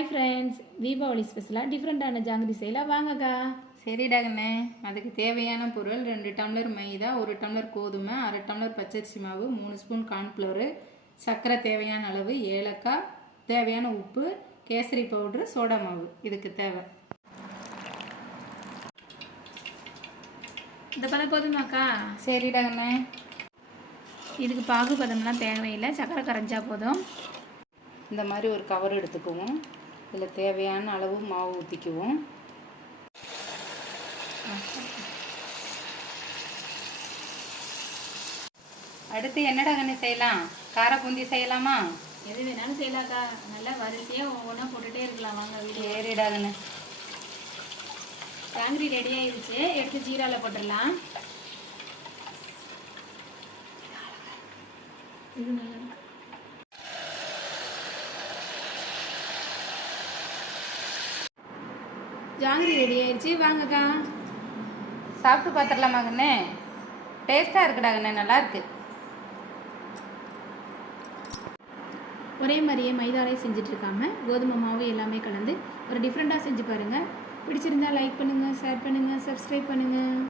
Hi friends, Deepavali ஸ்பெஷலாக டிஃப்ரெண்ட்டான ஜாங்கிரி செய்யலாம் வாங்கக்கா. சரிடா கண்ணே. அதுக்கு தேவையான பொருள் 2 டம்ளர் மைதா, 1 டம்ளர் கோதுமை, 1/2 டம்ளர் பச்சரிசி மாவு, 3 ஸ்பூன் கார்ன்ஃப்ளவரு, சர்க்கரை தேவையான அளவு, ஏலக்காய், தேவையான உப்பு, கேசரி பவுட்ரு, சோடா மாவு இதுக்கு தேவை. இந்த பதம் போதுமாக்கா? சரிடா கண்ணே. இதுக்கு பாகு பதம்லாம் தேவையில்லை, சர்க்கரை கரைஞ்சா போதும். இந்த மாதிரி ஒரு கவர் எடுத்துக்குவோம். இதில் தேவையான அளவு மாவு ஊற்றிக்குவோம். அடுத்து என்னடா கண்ணு செய்யலாம்? கார பூந்தி செய்யலாமா? எது வேணாலும் செய்யலாக்கா. நல்லா வரிசையாக ஒவ்வொன்றா போட்டுகிட்டே இருக்கலாம் வாங்க வீடு. சரிடா கண்ணு. ஜாங்கிரி ரெடி ஆயிடுச்சு, எடுத்து ஜீராவில் போட்டுடலாம். இது நல்லா ஜாங்கிரி ரெடி ஆயிடுச்சு வாங்கக்கா. சாப்பிட்டு பார்த்துடலாமா கண்ணே? டேஸ்ட்டாக இருக்குடா கண்ணே, நல்லா இருக்கு. ஒரே மாதிரியே மைதாலே செஞ்சுட்டு இருக்காம கோதுமை மாவு எல்லாமே கலந்து ஒரு டிஃப்ரெண்ட்டாக செஞ்சு பாருங்கள். பிடிச்சிருந்தா லைக் பண்ணுங்கள், ஷேர் பண்ணுங்கள், சப்ஸ்கிரைப் பண்ணுங்கள்.